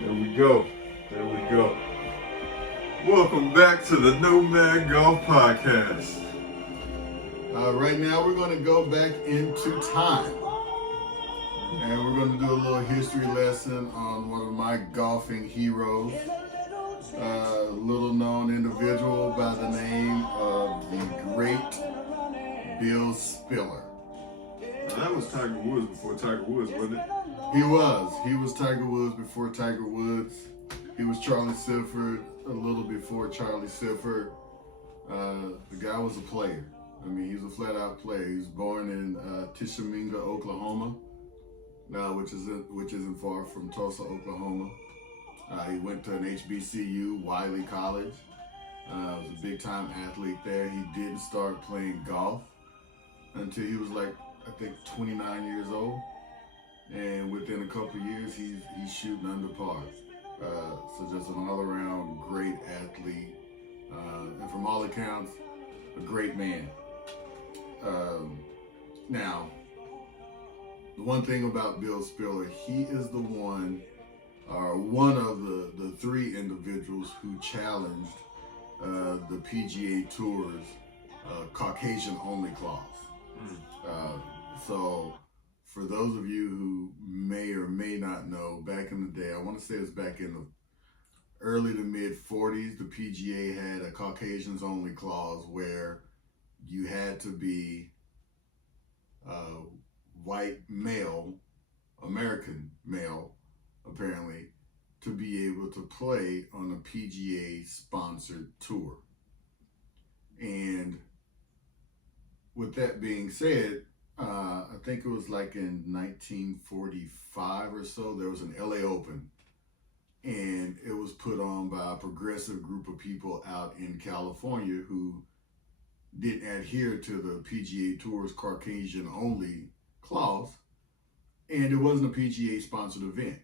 There we go. There we go. Welcome back to the Nomad Golf Podcast. Right now, we're going to go back into time. And we're going to do a little history lesson on one of my golfing heroes. A little known individual by the name of the great Bill Spiller. Now, that was Tiger Woods before Tiger Woods, wasn't it? He was Tiger Woods before Tiger Woods. He was Charlie Sifford a little before Charlie Sifford. The guy was a player. I mean, he was a flat-out player. He was born in Tishomingo, Oklahoma, which isn't far from Tulsa, Oklahoma. He went to an HBCU, Wiley College. Was a big-time athlete there. He didn't start playing golf until he was I think 29 years old. And within a couple of years, he's shooting under par. So just an all-around great athlete. And from all accounts, a great man. Now, the one thing about Bill Spiller, he is the one of the three individuals who challenged the PGA Tour's Caucasian-only clause. So, for those of you who may or may not know, back in the day, I want to say it was back in the early to mid 40s, the PGA had a Caucasians-only clause where you had to be white male, American male, apparently, to be able to play on a PGA-sponsored tour. And with that being said, I think it was in 1945 or so, there was an LA Open. And it was put on by a progressive group of people out in California who didn't adhere to the PGA Tour's Caucasian-only clause. And it wasn't a PGA-sponsored event.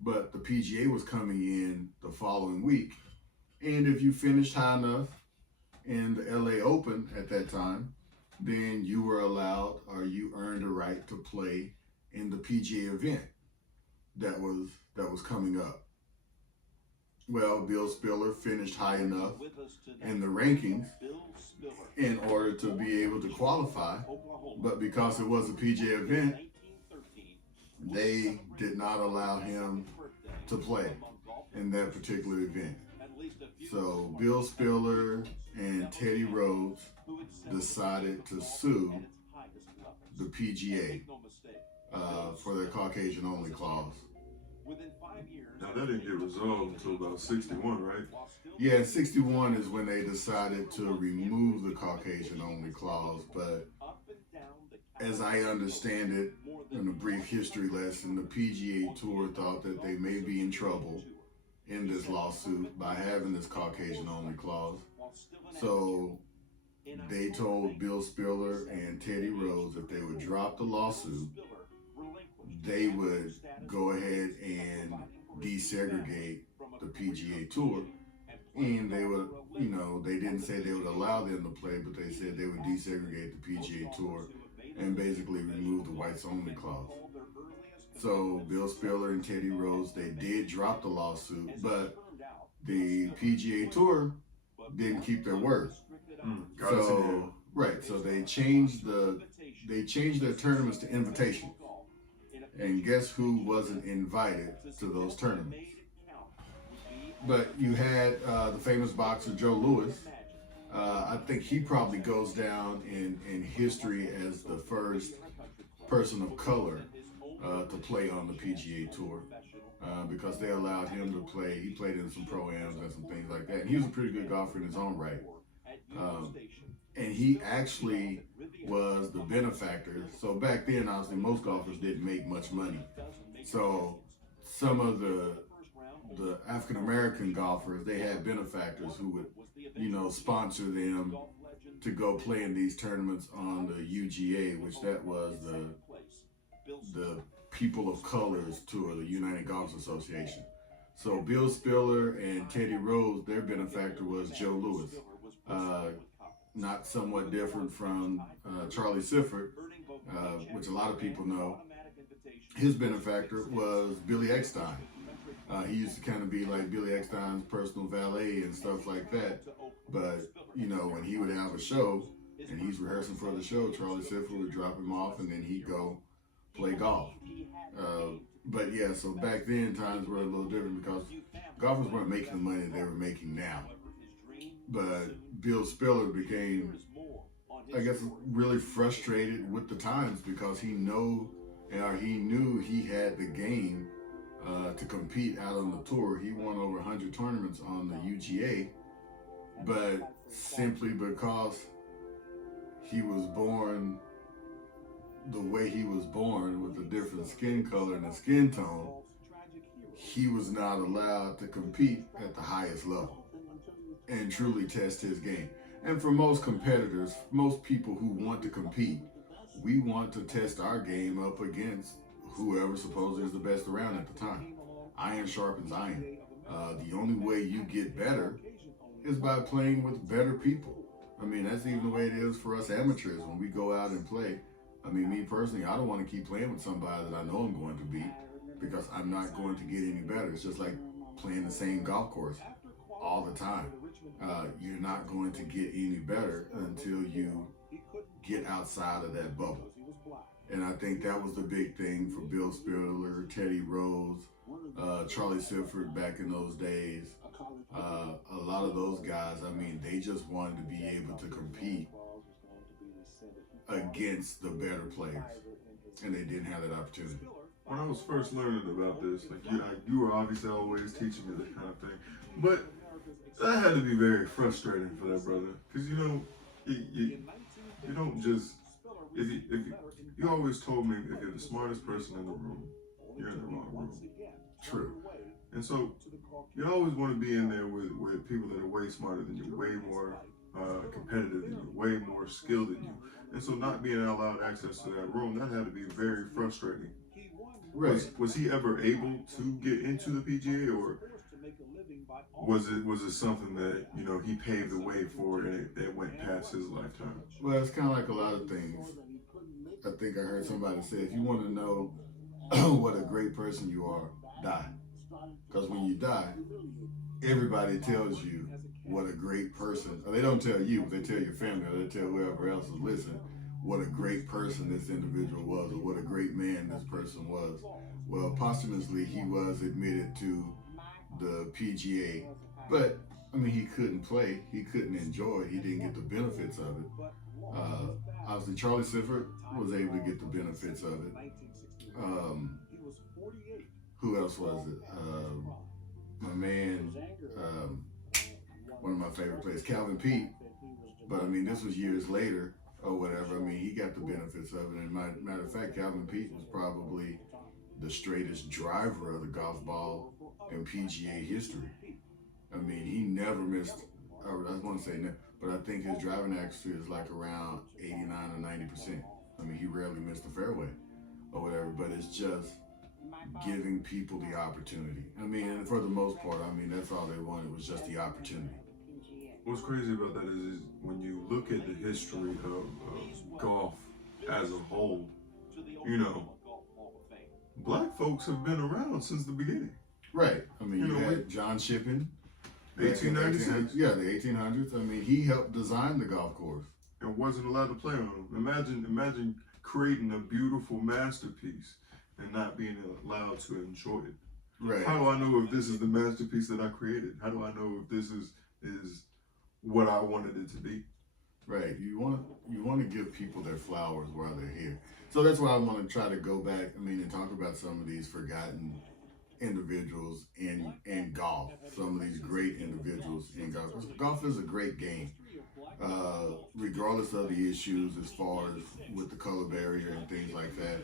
But the PGA was coming in the following week. And if you finished high enough in the LA Open at that time, then you were allowed, or you earned a right to play in the PGA event that was coming up. Well, Bill Spiller finished high enough in the rankings in order to be able to qualify, but because it was a PGA event, they did not allow him to play in that particular event. So Bill Spiller and Teddy Rhodes decided to sue the PGA for their Caucasian-only clause. Now, that didn't get resolved until about 61, right? Yeah, 61 is when they decided to remove the Caucasian-only clause, but as I understand it, in a brief history lesson, the PGA Tour thought that they may be in trouble in this lawsuit by having this Caucasian-only clause. So they told Bill Spiller and Teddy Rhodes if they would drop the lawsuit, they would go ahead and desegregate the PGA Tour. And they would, they didn't say they would allow them to play, but they said they would desegregate the PGA Tour and basically remove the whites-only clause. So Bill Spiller and Teddy Rhodes, they did drop the lawsuit, but the PGA Tour didn't keep their word. So they changed their tournaments to invitational. And guess who wasn't invited to those tournaments? But you had the famous boxer Joe Louis. I think he probably goes down in history as the first person of color to play on the PGA Tour because they allowed him to play. He played in some pro-ams and some things like that. And he was a pretty good golfer in his own right. And he actually was the benefactor. So back then, obviously, most golfers didn't make much money. So some of the African-American golfers, they had benefactors who would, sponsor them to go play in these tournaments on the UGA, which that was the People of Colors Tour, the United Golf Association. So Bill Spiller and Teddy Rhodes, their benefactor was Joe Louis. Not somewhat different from Charlie Sifford, which a lot of people know. His benefactor was Billy Eckstein. He used to kind of be like Billy Eckstine's personal valet and stuff like that. But, you know, when he would have a show and he's rehearsing for the show, Charlie Sifford would drop him off and then he'd go play golf. But yeah, so back then times were a little different because golfers weren't making the money they were making now. But Bill Spiller became, I guess, really frustrated with the times because he knew he had the game to compete out on the tour. He won over 100 tournaments on the UGA, but simply because he was born the way he was born with a different skin color and a skin tone, he was not allowed to compete at the highest level and truly test his game. And for most competitors, most people who want to compete, we want to test our game up against whoever supposedly is the best around at the time. Iron sharpens iron. The only way you get better is by playing with better people. I mean, that's even the way it is for us amateurs when we go out and play. I mean, me personally, I don't want to keep playing with somebody that I know I'm going to beat because I'm not going to get any better. It's just like playing the same golf course all the time. You're not going to get any better until you get outside of that bubble. And I think that was the big thing for Bill Spiller, Teddy Rose, Charlie Sifford back in those days. A lot of those guys, I mean, they just wanted to be able to compete against the better players, and they didn't have that opportunity. When I was first learning about this, like you were obviously always teaching me this kind of thing, but that had to be very frustrating for that brother, because you know, you don't just if you always told me if you're the smartest person in the room, you're in the wrong room. True. And so you always want to be in there with people that are way smarter than you, way more competitive than you, way more skilled than you. And so not being allowed access to that room, that had to be very frustrating. Right. Was he ever able to get into the PGA, or was it something that, you know, he paved the way for and it went past his lifetime? Well, it's kind of like a lot of things. I think I heard somebody say, if you want to know what a great person you are, die. Because when you die, everybody tells you what a great person, or they don't tell you, but they tell your family, or they tell whoever else is listening, what a great person this individual was, or what a great man this person was. Well, posthumously, he was admitted to the PGA, but I mean, he couldn't play, he couldn't enjoy it, he didn't get the benefits of it. Obviously, Charlie Sifford was able to get the benefits of it. Who else was it? My man, one of my favorite players, Calvin Peete. But I mean, this was years later or whatever. I mean, he got the benefits of it. And matter of fact, Calvin Peete was probably the straightest driver of the golf ball in PGA history. I mean, he never missed, I want to say never, but I think his driving accuracy is like around 89 or 90%. I mean, he rarely missed the fairway or whatever, but it's just giving people the opportunity. I mean, and for the most part, I mean, that's all they wanted was just the opportunity. What's crazy about that is when you look at the history of golf as a whole, you know, black folks have been around since the beginning. Right. I mean, you had John Shippen. 1896? Yeah, the 1800s. I mean, he helped design the golf course. And wasn't allowed to play on them. Imagine creating a beautiful masterpiece and not being allowed to enjoy it. Right. How do I know if this is the masterpiece that I created? How do I know if this is what I wanted it to be? Right. You want to give people their flowers while they're here. So that's why I want to try to go back, I mean, and talk about some of these forgotten individuals in golf. Some of these great individuals in golf. Golf is a great game. Regardless of the issues as far as with the color barrier and things like that.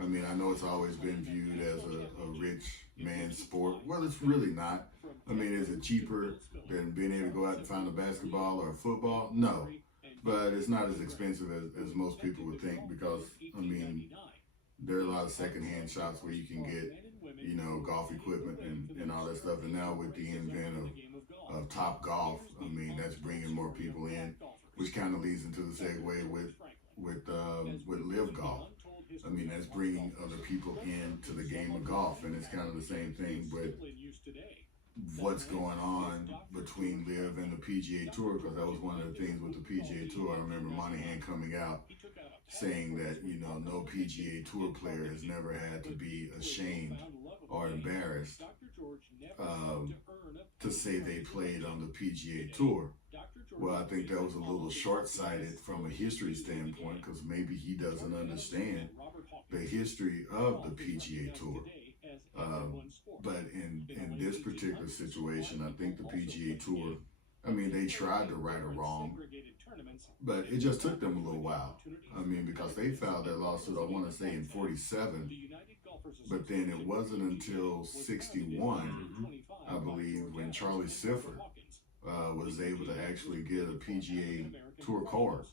I mean, I know it's always been viewed as a rich man's sport. Well, it's really not. I mean, is it cheaper than being able to go out and find a basketball or a football? No. But it's not as expensive as most people would think because, I mean, there are a lot of secondhand shops where you can get, you know, golf equipment and all that stuff. And now with the advent of Top Golf, I mean, that's bringing more people in, which kind of leads into the segue with Live Golf. I mean, that's bringing other people into the game of golf, and it's kind of the same thing with what's going on between Liv and the PGA Tour, because that was one of the things with the PGA Tour. I remember Monahan coming out saying that, you know, no PGA Tour player has never had to be ashamed or embarrassed to say they played on the PGA Tour. Well, I think that was a little short-sighted from a history standpoint, because maybe he doesn't understand the history of the PGA Tour. But in this particular situation, I think the PGA Tour, I mean, they tried to right a wrong, but it just took them a little while. I mean, because they filed their lawsuit, I want to say in 47, but then it wasn't until 61, I believe, when Charlie Sifford was able to actually get a PGA Tour card.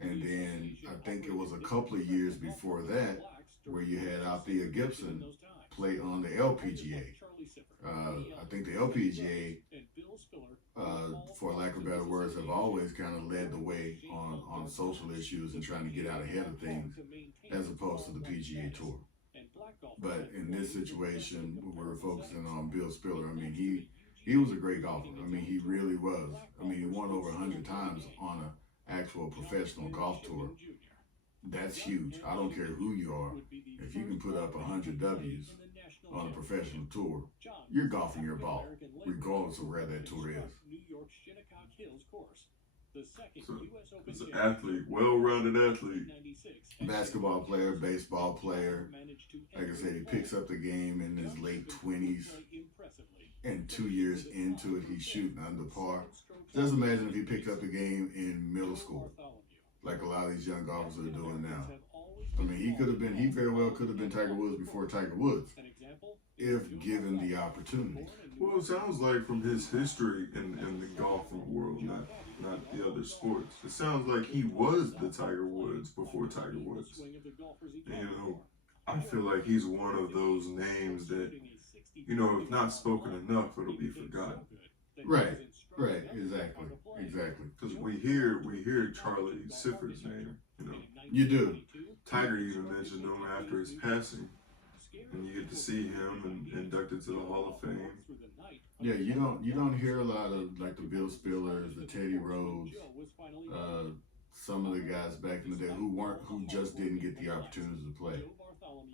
And then I think it was a couple of years before that where you had Althea Gibson play on the LPGA. I think the LPGA, for lack of better words, have always kind of led the way on social issues and trying to get out ahead of things, as opposed to the PGA Tour. But in this situation, we're focusing on Bill Spiller. I mean, he was a great golfer. I mean, he really was. I mean, he won over 100 times on an actual professional golf tour. That's huge. I don't care who you are. If you can put up 100 W's on a professional tour, you're golfing your ball, regardless of where that tour is. So, he's an athlete, well-rounded athlete. Basketball player, baseball player. Like I said, he picks up the game in his late 20s, and 2 years into it, he's shooting under par. Just imagine if he picked up the game in middle school, like a lot of these young golfers are doing now. I mean, he very well could have been Tiger Woods before Tiger Woods, if given the opportunity. Well, it sounds like from his history in the golfing world, not the other sports, it sounds like he was the Tiger Woods before Tiger Woods. And, you know, I feel like he's one of those names that, you know, if not spoken enough, it'll be forgotten. Right, exactly. Because we hear Charlie Sifford's name, you know. You do. Tiger even mentioned him after his passing, and you get to see him inducted to the Hall of Fame. Yeah, you don't hear a lot of like the Bill Spillers, the Teddy Rhodes, some of the guys back in the day who just didn't get the opportunity to play.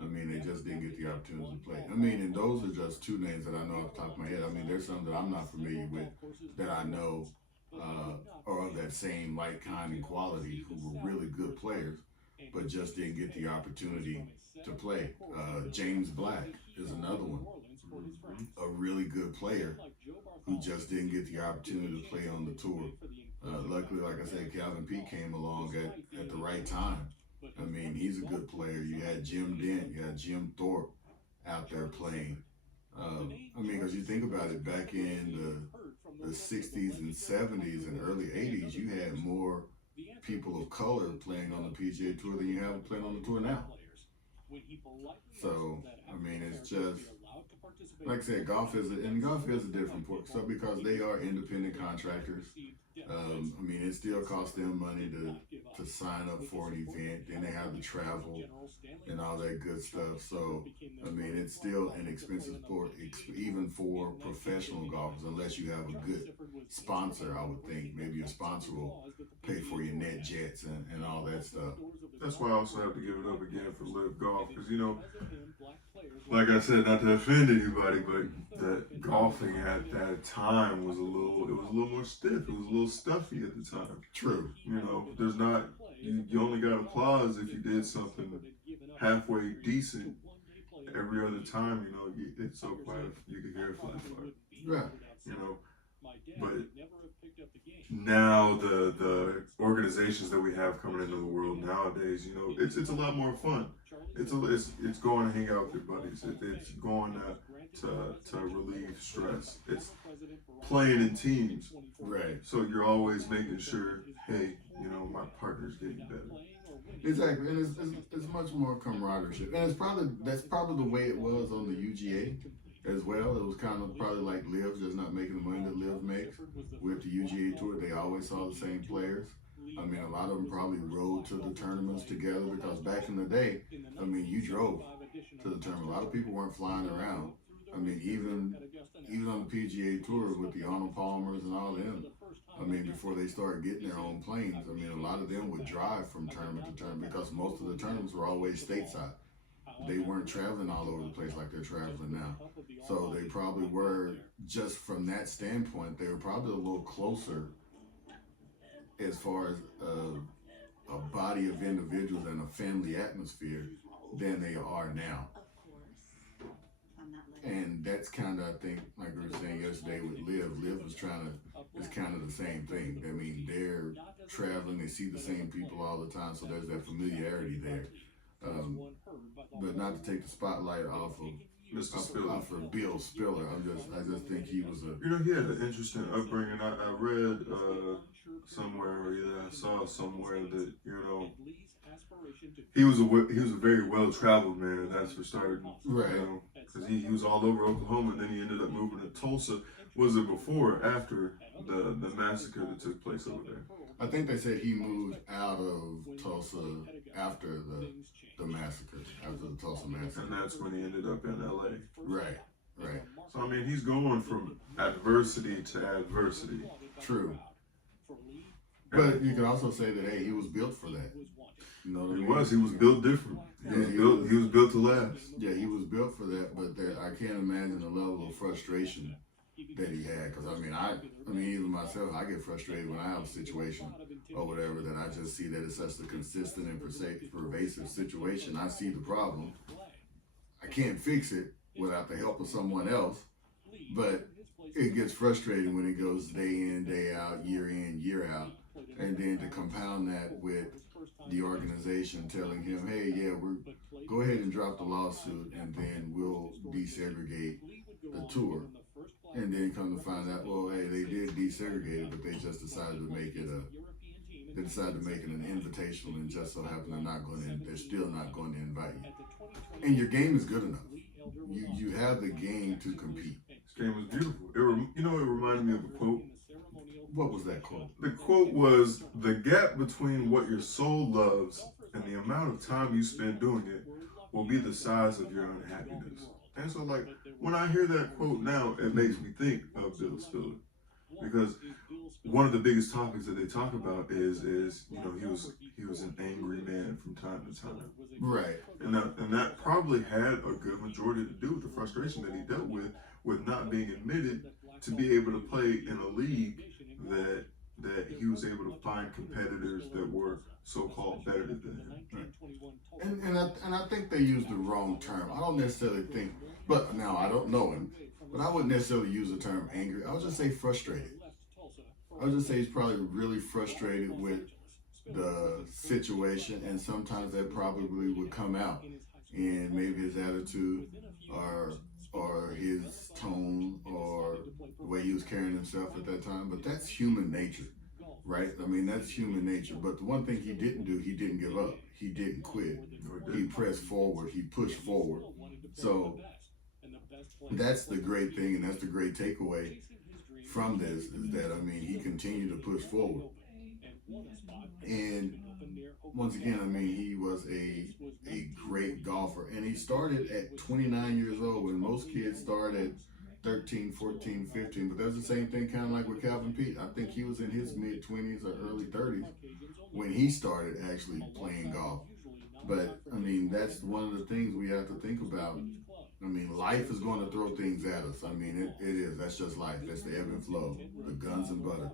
I mean, they just didn't get the opportunity to play. I mean, and those are just two names that I know off the top of my head. I mean, there's some that I'm not familiar with that I know are of that same like kind and quality, who were really good players, but just didn't get the opportunity to play. James Black is another one, a really good player who just didn't get the opportunity to play on the tour. Luckily, like I said, Calvin Peake came along at the right time. I mean, he's a good player. You had Jim Dent, you had Jim Thorpe out there playing. I mean, because you think about it, back in the 60s and 70s and early 80s, you had more people of color playing on the PGA Tour than you have playing on the tour now. So, I mean, it's just, like I said, golf is a different sport. So because they are independent contractors, I mean, it still costs them money to sign up for an event. Then they have to travel and all that good stuff. So, I mean, it's still an expensive sport, even for professional golfers, unless you have a good sponsor, I would think. Maybe your sponsor will pay for your net jets and all that stuff. That's why I also have to give it up again for Live Golf, because, you know, like I said, not to offend anybody, but that golfing at that time was a little more stiff. It was a little stuffy at the time. True. You know, there's not, you only got applause if you did something halfway decent. Every other time, you know, it's so quiet, you can hear a fly fart. Right. You know, but now the organizations that we have coming into the world nowadays, you know, it's a lot more fun. It's going to hang out with your buddies. It's going to relieve stress. It's playing in teams. Right. So you're always making sure, hey, you know, my partner's getting better. Exactly, and it's much more camaraderie, and that's probably the way it was on the UGA as well. It was kind of probably like Liv just not making the money that Liv makes with the UGA Tour. They always saw the same players. I mean, a lot of them probably rode to the tournaments together because back in the day, I mean, you drove to the tournament. A lot of people weren't flying around. I mean, even on the PGA Tour with the Arnold Palmers and all them, I mean, before they started getting their own planes, I mean, a lot of them would drive from tournament to tournament because most of the tournaments were always stateside. They weren't traveling all over the place like they're traveling now. So they probably were, just from that standpoint, they were probably a little closer as far as a body of individuals and a family atmosphere than they are now. And that's kind of, I think, like we were saying yesterday with Liv. Liv was it's kind of the same thing. I mean, they're traveling, they see the same people all the time, so there's that familiarity there. But not to take the spotlight off of Mr. Spiller. off of Bill Spiller. I just think he was a. You know, he had an interesting upbringing. I read somewhere, or either I saw somewhere that, you know, he was a very well traveled man. That's for starting, Right. You know, because he was all over Oklahoma, and then he ended up moving to Tulsa. Was it before or after the massacre that took place over there? I think they said he moved out of Tulsa after the massacre, after the Tulsa massacre. And that's when he ended up in LA. Right. So I mean, he's going from adversity to adversity. True. But you can also say that, hey, he was built for that. You know what I mean? He was built different. He was built to last. Yeah, he was built for that, but I can't imagine the level of frustration that he had. Because I mean, even myself, I get frustrated when I have a situation or whatever that I just see that it's such a consistent and pervasive situation. I see the problem. I can't fix it without the help of someone else, but it gets frustrating when it goes day in, day out, year in, year out, and then to compound that with the organization telling him, hey, yeah, go ahead and drop the lawsuit, and then we'll desegregate the tour. And then come to find out, well, hey, they did desegregate it, but they just decided to make it an invitational, and just so happen they're still not going to invite you. And your game is good enough. You have the game to compete. This game was beautiful. It reminded me of a quote. What was that quote? The quote was, "The gap between what your soul loves and the amount of time you spend doing it will be the size of your unhappiness." And so, like, when I hear that quote now, it makes me think of Bill Spiller. Because one of the biggest topics that they talk about is you know, he was an angry man from time to time. Right. And that probably had a good majority to do with the frustration that he dealt with not being admitted to be able to play in a league that he was able to find competitors that were so-called better than him. Right. And I think they used the wrong term. I don't necessarily think, but now I don't know him, but I wouldn't necessarily use the term angry. I would just say frustrated. I would just say he's probably really frustrated with the situation, and sometimes that probably would come out in maybe his attitude or his tone or the way he was carrying himself at that time. But that's human nature, right? I mean, that's human nature. But the one thing he didn't do, he didn't give up. He didn't quit. He pressed forward. He pushed forward. So that's the great thing, and that's the great takeaway from this, is that, I mean, he continued to push forward. And once again, I mean, he was a great golfer, and he started at 29 years old when most kids start at 13, 14, 15. But that's the same thing kind of like with Calvin Peete. I think he was in his mid-20s or early 30s when he started actually playing golf. But, I mean, that's one of the things we have to think about. I mean, life is going to throw things at us. I mean, it is. That's just life. That's the ebb and flow, the guns and butter.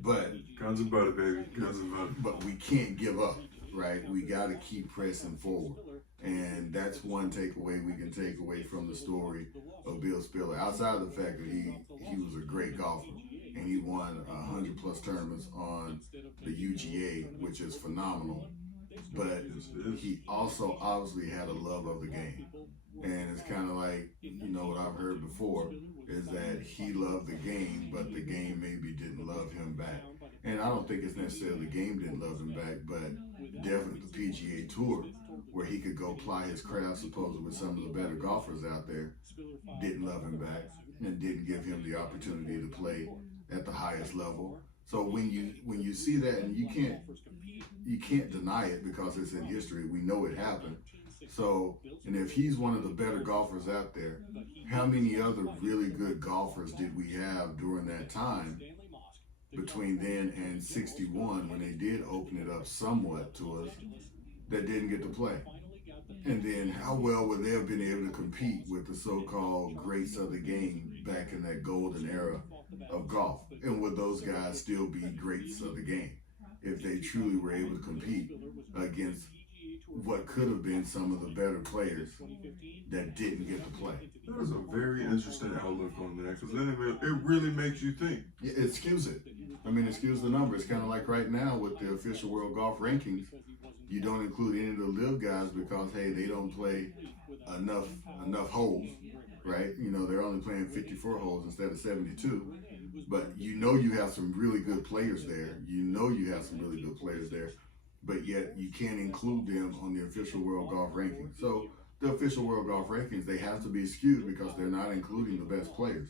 But Guns and butter, baby. Guns and butter. But we can't give up, right? We got to keep pressing forward. And that's one takeaway we can take away from the story of Bill Spiller. Outside of the fact that he was a great golfer, and he won 100+ tournaments on the UGA, which is phenomenal. But he also obviously had a love of the game. And it's kind of like, you know, what I've heard before is that he loved the game, but the game maybe didn't love him back. And I don't think it's necessarily the game didn't love him back, but definitely the PGA Tour, where he could go ply his craft supposedly with some of the better golfers out there, didn't love him back and didn't give him the opportunity to play at the highest level. So when you see that, and you can't deny it because it's in history. We know it happened. So, and if he's one of the better golfers out there, how many other really good golfers did we have during that time between then and 61 when they did open it up somewhat to us that didn't get to play? And then how well would they have been able to compete with the so-called greats of the game back in that golden era of golf? And would those guys still be greats of the game if they truly were able to compete against what could have been some of the better players that didn't get to play? That is a very interesting outlook on that, because then it really makes you think. Yeah, it skews it. I mean, it skews the number. It's kind of like right now with the official World Golf Rankings. You don't include any of the live guys because, hey, they don't play enough holes, right? You know, they're only playing 54 holes instead of 72. But you know you have some really good players there. But yet you can't include them on the official World Golf Rankings. So the official World Golf Rankings, they have to be skewed because they're not including the best players.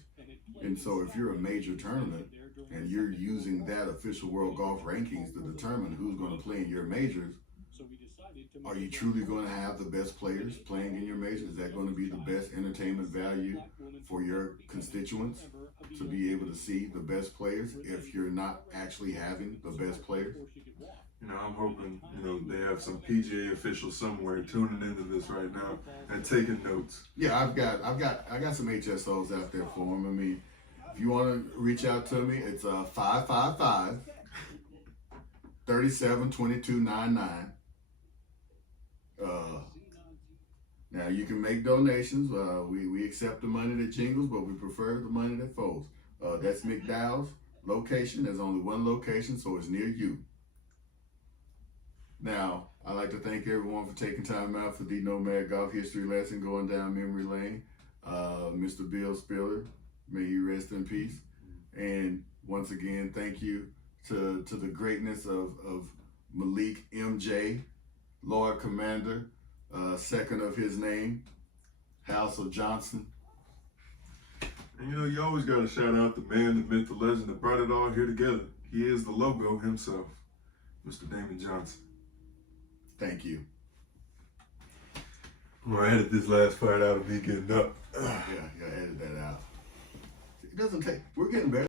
And so if you're a major tournament and you're using that official World Golf Rankings to determine who's going to play in your majors, are you truly going to have the best players playing in your majors? Is that going to be the best entertainment value for your constituents to be able to see the best players if you're not actually having the best players? You know, I'm hoping, you know, they have some PGA officials somewhere tuning into this right now and taking notes. Yeah, I got some HSOs out there for them. I mean, if you want to reach out to me, it's 555 37 22 99. Now you can make donations. We accept the money that jingles, but we prefer the money that folds. That's McDowell's location. There's only one location, so it's near you. Now, I'd like to thank everyone for taking time out for the Nomad Golf History Lesson going down memory lane. Mr. Bill Spiller, may he rest in peace. And once again, thank you to the greatness of Malik MJ, Lord Commander, second of his name, House of Johnson. And you know, you always got to shout out the man, the myth, the legend that brought it all here together. He is the logo himself, Mr. Damon Johnson. Thank you. I'm going to edit this last part out of me getting up. Yeah, edit that out. It doesn't take, we're getting better.